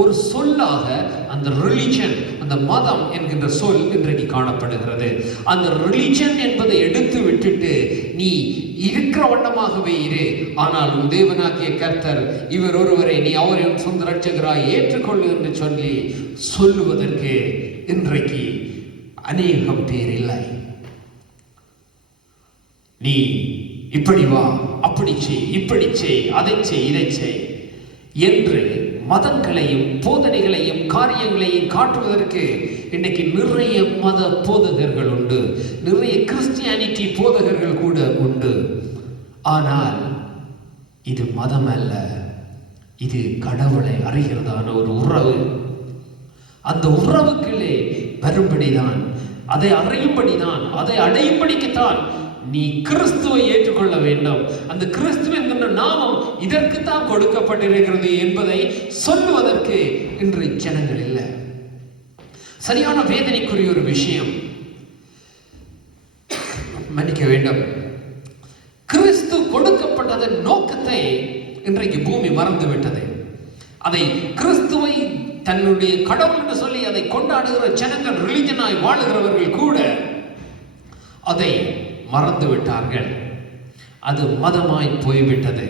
ஒரு சொல்லாக அந்த ரிலிஜன், அந்த மதம் என்கின்ற சொல் இன்றைக்கு காணப்படுகிறது. அந்த ரிலிஜன் என்பதை எடுத்து விட்டுட்டு நீ இருக்கிற வண்ணமாகவே இரு, ஆனால் உன் தேவனாகிய கர்த்தர் இவர் ஒருவரை நீ அவரை சொந்த இரட்சகராய் ஏற்றுக்கொள்ளு என்று சொல்லி சொல்லுவதற்கு இன்றைக்கு அநேகம் பேர் இல்லை. நீ இப்படி வா, அப்படி செய், இப்படி செய், அதை செய், இதை செய் என்று மதங்களையும் போதனைகளையும் காரியங்களையும் காட்டுவதற்கு இன்னைக்கு நிறைய மத போதகர்கள் உண்டு, நிறைய கிறிஸ்டியானிட்டி போதகர்கள் கூட உண்டு. ஆனால் இது மதம் அல்ல, இது கடவுளை அறிகிறதான ஒரு உறவு. அந்த உறவுக்குள்ளே வரும்படிதான், அதை அறியும்படிதான், அதை அடையும்படிக்குத்தான் நீ கிறிஸ்துவை ஏற்றுக்கொள்ள வேண்டும். அந்த கிறிஸ்து என்கின்ற நாமம் இதற்குத்தான் கொடுக்கப்பட்டிருக்கிறது என்பதை சொல்லுவதற்கு இன்று ஜனங்கள் இல்லை. சரியான வேதனைக்குரிய ஒரு விஷயம், மன்னிக்க வேண்டும், கிறிஸ்து கொடுக்கப்பட்டதன் நோக்கத்தை இன்றைக்கு பூமி மறந்து விட்டது. அதை கிறிஸ்துவை தன்னுடைய கடவுள் என்று சொல்லி அதை கொண்டாடுகிற ஜனங்கள், ரிலிஜனாய் வாழுகிறவர்கள் கூட அதை மறந்து விட்டார்கள். அது மதமாய் போய்விட்டது.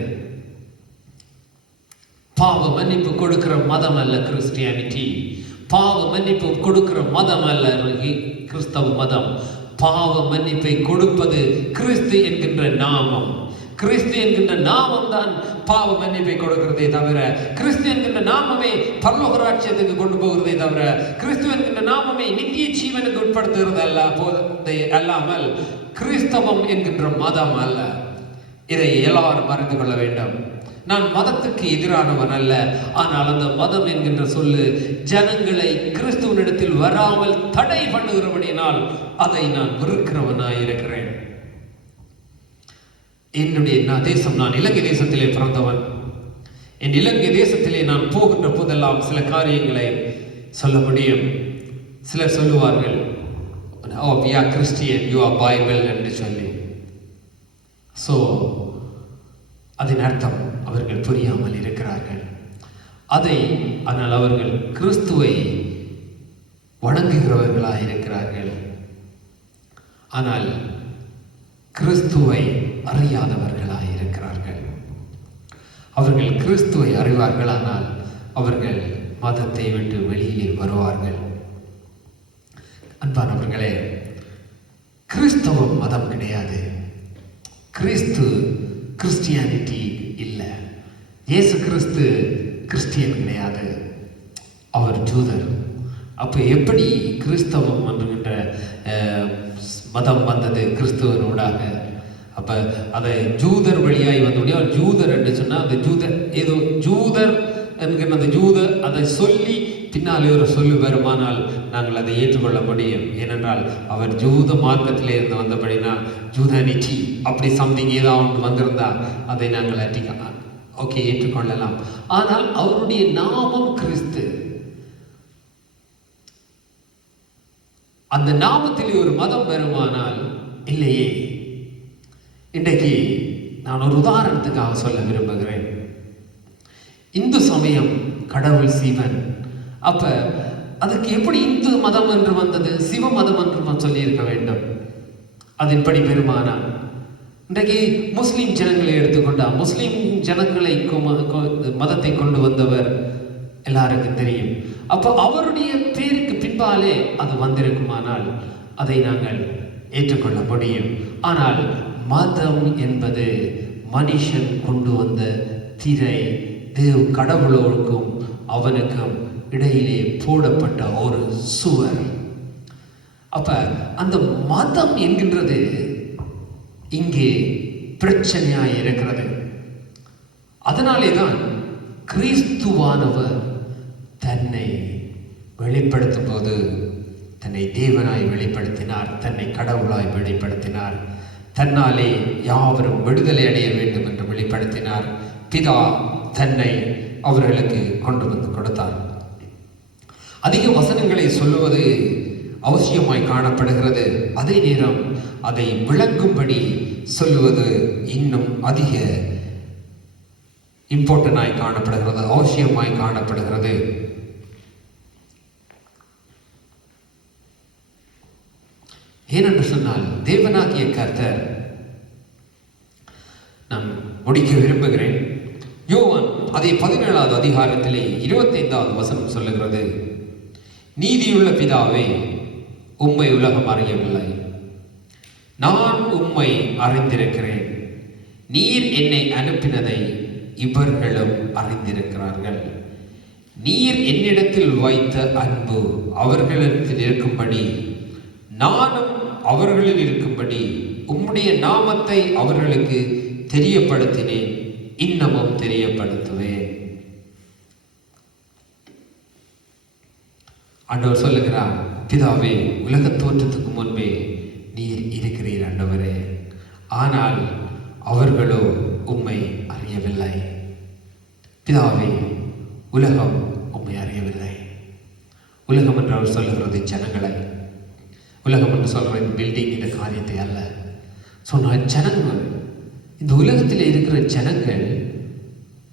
பாவ மன்னிப்பு கொடுக்கிற மதம் அல்ல கிறிஸ்டியானிட்டி. பாவ மன்னிப்பு கொடுக்கிற மதம் அல்ல கிறிஸ்தவ மதம். பாவ மன்னிப்பை கொடுப்பது கிறிஸ்து என்கின்ற நாமம். கிறிஸ்து என்கின்ற நாமம் தான் பாவ மன்னிப்பை கொடுக்கிறதே தவிர, கிறிஸ்து என்கின்ற நாமமே பரலோக ராஜ்யத்துக்கு கொண்டு போகிறதே தவிர, கிறிஸ்து என்கின்ற நாமமே நித்திய ஜீவனுக்கு உட்படுத்துகிறது அல்லாமல் கிறிஸ்தவம் என்கின்ற மதம் அல்ல. இதை எல்லாரும் அறிந்து கொள்ள வேண்டும். நான் மதத்துக்கு எதிரானவன் அல்ல, ஆனால் அந்த மதம் என்கின்ற சொல்லு ஜனங்களை கிறிஸ்துவனிடத்தில் வராமல் தடை பண்ணுகிறபடியினால் அதை நான் வெறுக்கிறவனாய் இருக்கிறேன். என்னுடைய தேசம், நான் இலங்கை தேசத்திலே பிறந்தவன். என் இலங்கை தேசத்திலே நான் போகின்ற போதெல்லாம் சில காரியங்களை சொல்ல முடியும். சிலர் சொல்லுவார்கள், "Oh, we are Christian, you are Bible" என்று சொல்லி. ஸோ அதன் அர்த்தம் அவர்கள் புரியாமல் இருக்கிறார்கள். ஆனால் அவர்கள் கிறிஸ்துவை வணங்குகிறவர்களாக இருக்கிறார்கள். ஆனால் கிறிஸ்துவை அறியாதவர்களாக இருக்கிறார்கள். அவர்கள் கிறிஸ்துவை அறிவார்கள், ஆனால் அவர்கள் மதத்தை விட்டு வெளியே வருவார்கள். அன்பானவர்களே, கிறிஸ்தவம் மதம் கிடையாது. கிறிஸ்டியானிட்டி இல்லை. இயேசு கிறிஸ்து கிறிஸ்டியன் கிடையாது, அவர் ஜூதர். அப்போ எப்படி கிறிஸ்தவம் என்கின்ற மதம் வந்தது கிறிஸ்துவனோடாக? அப்போ அதை ஜூதர் வழியாய் வந்தோடனே அவர் ஜூதர் என்று சொன்னால், அந்த ஜூதர் ஏதோ ஜூதர் என்கிற அந்த ஜூதர் அதை சொல்லி பின்னாலே ஒரு சொல்லு வருமானால் நாங்கள் அதை ஏற்றுக்கொள்ள முடியும். ஏனென்றால் அவர் ஜூத மார்க்கத்திலே இருந்து வந்தபடினா ஜூதானிட்டி அப்படி சம்திங் ஏதாவது வந்திருந்தா அதை நாங்கள் ஓகே ஏற்றுக்கொள்ளலாம். ஆனால் அவருடைய நாமம் கிறிஸ்து. அந்த நாமத்திலே ஒரு மதம் வருமானால் இல்லையே. இன்றைக்கு நான் ஒரு உதாரணத்துக்காக சொல்ல விரும்புகிறேன். இந்து சமயம் கடவுள் சிவன். அப்ப அதுக்கு எப்படி இந்து மதம் என்று வந்தது, சிவ மதம் என்று சொல்லி இருக்க வேண்டும். அதன்படி பெருமானார். இன்றைக்கு முஸ்லிம் ஜனங்களை எடுத்துக்கொண்டால், முஸ்லிம் ஜனங்களை மதத்தை கொண்டு வந்தவர் எல்லாருக்கும் தெரியும். அப்போ அவருடைய பேருக்கு பின்பாலே அது வந்திருக்குமானால் அதை நாங்கள் ஏற்றுக்கொள்ள முடியும். ஆனால் மதம் என்பது மனுஷன் கொண்டு வந்த திரை, கடவுளோருக்கும் அவனுக்கும் இடையிலே போடப்பட்ட ஒரு சுவர். அப்ப அந்த மதம் என்கின்றது இங்கே பிரச்சனையாய் இருக்கிறது. அதனாலே தான் கிறிஸ்துவானவர் தன்னை வெளிப்படுத்தும் போது தன்னை தேவனாய் வெளிப்படுத்தினார், தன்னை கடவுளாய் வெளிப்படுத்தினார், தன்னாலே யாவரும் விடுதலை அடைய வேண்டும் என்று வெளிப்படுத்தினார். பிதா தன்னை அவர்களுக்கு கொண்டு வந்து கொடுத்தார். அதிக வசனங்களை சொல்லுவது அவசியமாய் காணப்படுகிறது. அதே நேரம் அதை விளக்கும்படி சொல்லுவது இன்னும் அதிக இம்பார்ட்டன்டாய் காணப்படுகிறது, அவசியமாய் காணப்படுகிறது. ஏனென்று சொன்னால் தேவனாகிய கர்த்தர், நான் முடிக்க விரும்புகிறேன். யோவான் அதை 17வது அதிகாரத்திலே 25வது வசனம் சொல்லுகிறது, நீதியுள்ள பிதாவே, உம்மை உலகம் அறியவில்லை, நான் உம்மை அறிந்திருக்கிறேன். நீர் என்னை அனுப்பினதை இவர்களும் அறிந்திருக்கிறார்கள். நீர் என்னிடத்தில் வைத்த அன்பு அவர்களிடத்தில் இருக்கும்படி நானும் அவர்களில் இருக்கும்படி உம்முடைய நாமத்தை அவர்களுக்கு தெரியப்படுத்தினேன், இன்னமும் தெரியப்படுத்துவேன். ஆண்டவர் சொல்லுகிறார், பிதாவே, உலக தோற்றத்துக்கு முன்பே நீர் இருக்கிறீர் ஆண்டவரே, ஆனால் அவர்களோ உம்மை அறியவில்லை. பிதாவே, உலகம் உம்மை அறியவில்லை. உலகம் என்று அவர் சொல்லுகிறது ஜனங்களை. உலகம் என்று சொல்ற இந்த பில்டிங், இந்த காரியத்தை அல்ல. சொன்ன ஜனங்கள், இந்த உலகத்தில் இருக்கிற ஜனங்கள்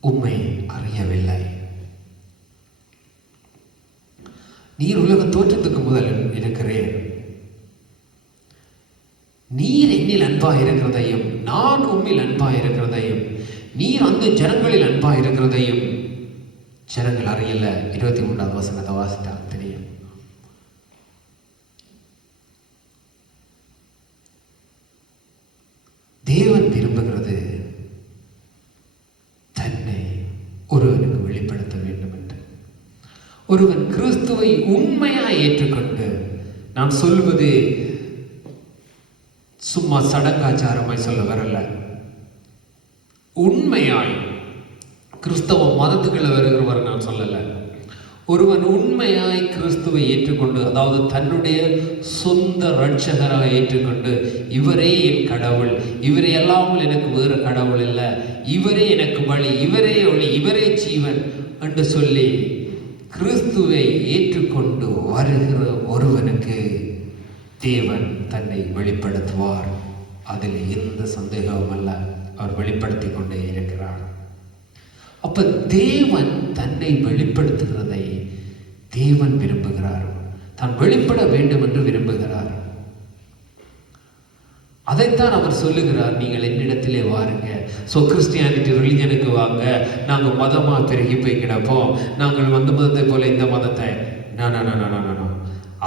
உம்மை அறியவில்லை. நீர் உலக தோற்றத்துக்கு முதல் இருக்கிறேன். நீர் என்னில் அன்பாக இருக்கிறதையும் நான் உம்மில் அன்பாக இருக்கிறதையும் நீர் அந்த ஜனங்களில் அன்பாக இருக்கிறதையும் ஜனங்கள் அறியல. 23வது வசனத்தை வாசித்தா தெரியும். தேவன் விரும்புகிறது தன்னை ஒருவனுக்கு வெளிப்படுத்த வேண்டும் என்று. ஒருவன் கிறிஸ்துவை உண்மையாய் ஏற்றுக்கொண்டு, நான் சொல்வது சும்மா சடங்காச்சாரமாய் சொல்ல வரல, உண்மையாய் கிறிஸ்தவ மதத்துக்குள்ள வருகிறவர் நான் சொல்லல. ஒருவன் உண்மையாய் கிறிஸ்துவை ஏற்றுக்கொண்டு, அதாவது தன்னுடைய சொந்த ரட்சகராக ஏற்றுக்கொண்டு, இவரே என் கடவுள், இவரே அல்லாமல் எனக்கு வேறு கடவுள் இல்லை, இவரே எனக்கு வழி, இவரே ஒளி, இவரே ஜீவன் என்று சொல்லி கிறிஸ்துவை ஏற்றுக்கொண்டு வருகிற ஒருவனுக்கு தேவன் தன்னை வெளிப்படுத்துவார். அதில் எந்த சந்தேகமும் அல்ல. அவர் வெளிப்படுத்தி கொண்டே இருக்கிறார். அப்ப தேவன் தன்னை வெளிப்படுத்துகிறதை தேவன் விரும்புகிறார். தான் வெளிப்பட வேண்டும் என்று விரும்புகிறார். அதைத்தான் அவர் சொல்லுகிறார், நீங்கள் என்னிடத்திலே வாருங்க. ஸோ கிறிஸ்டியானிட்டி ரிலிஜனுக்கு வாங்க, நாங்கள் மதமாக பெருகி போய் கிடப்போம், நாங்கள் அந்த மதத்தை போல இந்த மதத்தை.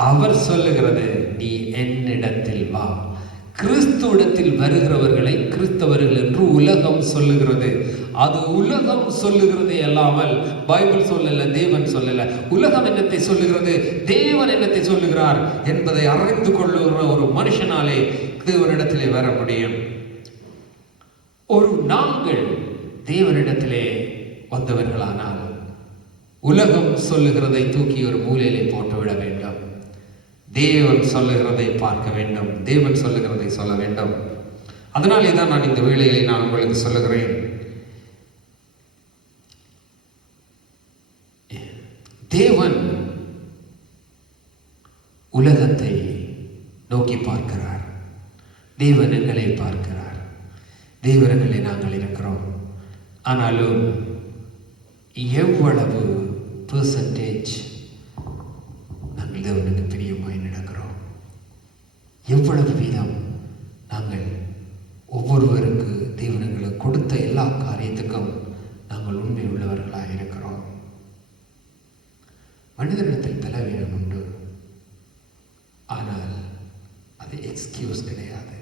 அவர் சொல்லுகிறது, நீ என்னிடத்தில் வா. கிறிஸ்துவிடத்தில் வருகிறவர்களை கிறிஸ்தவர்கள் என்று உலகம் சொல்லுகிறது. அது உலகம் சொல்லுகிறதே அல்லாமல் பைபிள் சொல்லல, தேவன் சொல்லல. உலகம் என்னத்தை சொல்லுகிறது, தேவன் என்னத்தை சொல்லுகிறார் என்பதை அறிந்து கொள்ளுகிற ஒரு மனுஷனாலே தேவனிடத்திலே வர முடியும். ஒரு நாங்கள் தேவனிடத்திலே வந்தவர்களானால் உலகம் சொல்லுகிறதை தூக்கி ஒரு மூலையிலே போட்டுவிட வேண்டும். தேவன் சொல்லுகிறதை பார்க்க வேண்டும், தேவன் சொல்லுகிறதை சொல்ல வேண்டும். அதனாலே தான் நான் இந்த வேளையிலே நான் உங்களுக்கு சொல்லுகிறேன், தேவன் உலகத்தை நோக்கி பார்க்கிறார், தேவன் எங்களை பார்க்கிறார். தேவர்களை நாங்கள் இருக்கிறோம். ஆனாலும் எவ்வளவு பெர்சன்டேஜ் நாங்கள் தேவனுக்கு பிரியமாய் நடக்கிறோம்? எவ்வளவு வீதம் நாங்கள் ஒவ்வொருவருக்கு தேவனுங்களுக்கு கொடுத்த எல்லா காரியத்துக்கும் நாங்கள் உண்மை உள்ளவர்களாக இருக்கிறோம்? மனிதனிடத்தில் பலவீனம் உண்டு, ஆனால் அது எக்ஸ்கியூஸ் கிடையாது.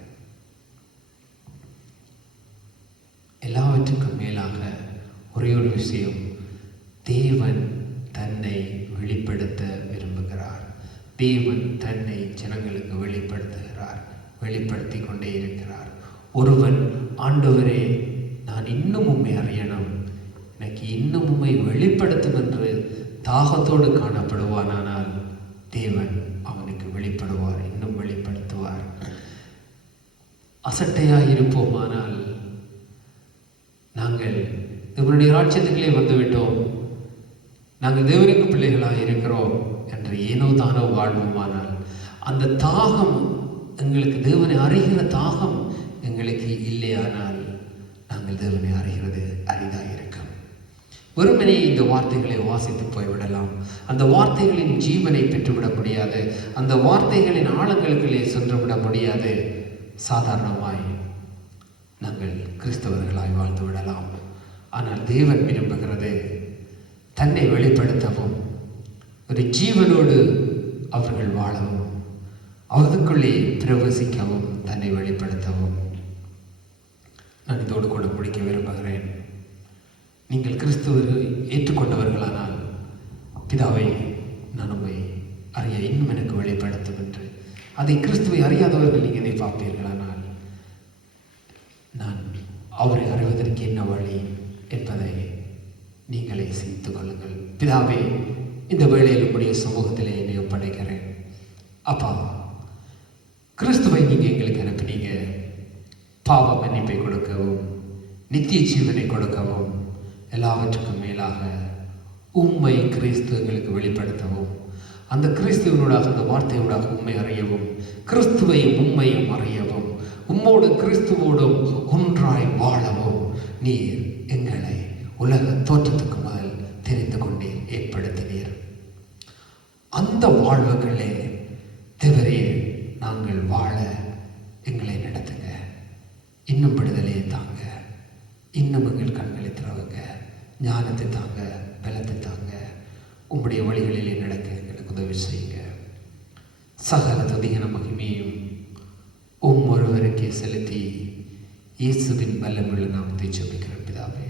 எல்லாவற்றுக்கும் மேலாக ஒரே ஒரு விஷயம், தேவன் தன்னை வெளிப்படுத்த விரும்புகிறார். தேவன் தன்னை ஜனங்களுக்கு வெளிப்படுத்துகிறார், வெளிப்படுத்தி கொண்டே இருக்கிறார். ஒருவன், ஆண்டவரே, நான் இன்னும் உண்மை அறியணும், எனக்கு இன்னும் உண்மை வெளிப்படுத்தும் என்று தாகத்தோடு காணப்படுவானால் தேவன் அவனுக்கு வெளிப்படுவார், இன்னும் வெளிப்படுத்துவார். அசட்டையாக இருப்போமானால் நாங்கள் தேவனுடைய ராஜ்யத்துக்குள்ளே வந்துவிட்டோம், நாங்கள் தேவனுக்கு பிள்ளைகளாக இருக்கிறோம் என்று ஏனோ தானோ வாழ்வோமானால் அந்த தாகம் எங்களுக்கு, தேவனை அறிகிற தாகம் எங்களுக்கு இல்லையானால் நாங்கள் தேவனை அறிகிறது அரிதாக இருக்கும். வெறுமனே இந்த வார்த்தைகளை வாசித்து போய்விடலாம். அந்த வார்த்தைகளின் ஜீவனை பெற்றுவிட முடியாது. அந்த வார்த்தைகளின் ஆழங்களுக்குள்ளே சென்றுவிட முடியாது. சாதாரணமாய் நாங்கள் கிறிஸ்தவர்களாய் வாழ்ந்து விடலாம். ஆனால் தேவன் விரும்புகிறது தன்னை வெளிப்படுத்தவும், ஒரு ஜீவனோடு அவர்கள் வாழவும், அவர்களுக்குள்ளே பிரவேசிக்கவும், தன்னை வெளிப்படுத்தவும். நான் இதோடு கூட முடிக்க விரும்புகிறேன். நீங்கள் கிறிஸ்துவரை ஏற்றுக்கொண்டவர்களானால், பிதாவை நான் உம்மை அறிய இன்னும் எனக்கு வெளிப்படுத்தும் என்று, அதை கிறிஸ்துவை அறியாதவர்கள் நீங்கள் இதை பார்ப்பீர்களானால், நான் அவரை அறிவதற்கு என்ன வழி என்பதை நீங்களே சிந்தித்துக் கொள்ளுங்கள். பிதாவே, இந்த வேளையில் உடைய சமூகத்திலே என்னை ஒப்படைக்கிறேன். அப்பா, கிறிஸ்துவை நீங்கள் எங்களுக்கு அனுப்பினீங்க பாவ மன்னிப்பை கொடுக்கவும், நித்திய ஜீவனை கொடுக்கவும், எல்லாவற்றுக்கும் மேலாக உம்மை கிறிஸ்து எங்களுக்கு வெளிப்படுத்தவும், அந்த கிறிஸ்துவனூடாக, அந்த வார்த்தையோடாக உண்மை அறியவும், கிறிஸ்துவையும் உண்மையும் அறியவும், உம்மோடு கிறிஸ்துவோடும் ஒன்றாய் வாழவும் நீர் எங்களை உலக தோற்றத்துக்கு முதல் தெரிந்து கொண்டீர், ஏற்படுத்தினீர். அந்த வாழ்வுகளே தேவரே நாங்கள் வாழ எங்களை நடத்துங்க. இன்னும் விடுதலையை தாங்க, இன்னும் எங்கள் கண்களை திறவுங்க, ஞானத்தை தாங்க, பலத்தை தாங்க. உம்முடைய வழிகளிலே நடக்க எங்களுக்கு உதவி செய்யுங்க. சகல துதிகன மகிமையும் ஒருவருக்கே செலுத்தி இயேசுவின் பலமுள்ள நாமத்தை ஜெபிக்கிறோம் பிதாவே.